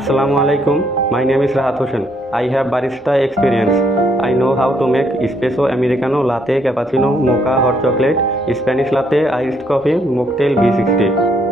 আসসালামু আলাইকুম my name is Rahat Hossain I have barista experience I know how to make espresso Americano latte cappuccino mocha hot chocolate Spanish latte iced coffee mocktail B sixty